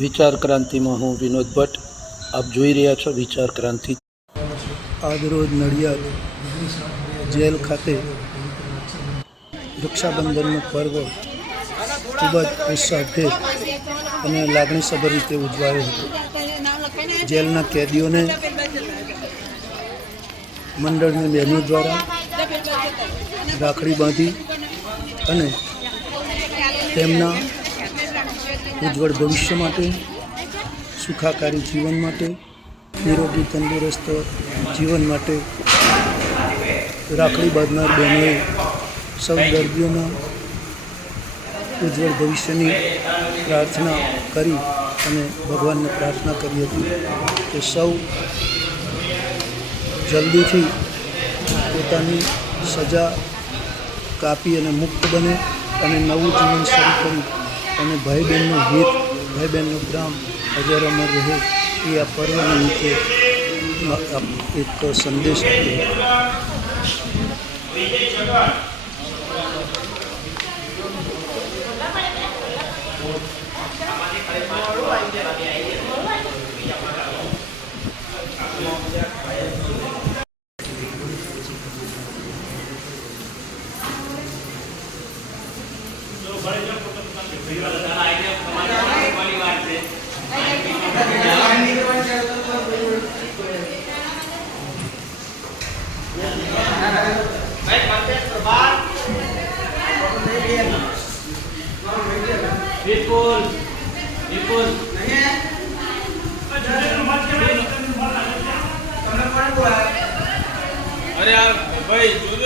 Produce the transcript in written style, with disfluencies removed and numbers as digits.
વિચાર ક્રાંતિમાં હું વિનોદ ભટ્ટ. આપ જોઈ રહ્યા છો વિચાર ક્રાંતિ. આજરોજ નડિયાદ જેલ ખાતે રક્ષાબંધનનું પર્વ ખૂબ જ ઉત્સાહભેર અને લાગણીસભર રીતે ઉજવાયો હતો. જેલના કેદીઓને મંડળની બહેનો દ્વારા રાખડી બાંધી અને તેમના ઉજ્જવળ ભવિષ્ય માટે, સુખાકારી જીવન માટે, નિરોગી તંદુરસ્ત જીવન માટે રાખડી બાંધનાર બહેનોએ સૌ દર્દીઓના ઉજ્જવળ ભવિષ્યની પ્રાર્થના કરી અને ભગવાનને પ્રાર્થના કરી હતી કે સૌ જલ્દીથી પોતાની સજા કાપી અને મુક્ત બને અને નવું જીવન શરૂ કરી અને ભાઈ બહેનનું હિત, ભાઈ બહેનનું પ્રેમ અજર અમર રહે એ આ પર્વ નિમિત્તે એક સંદેશ આપ્યો. अरे यार भाई जो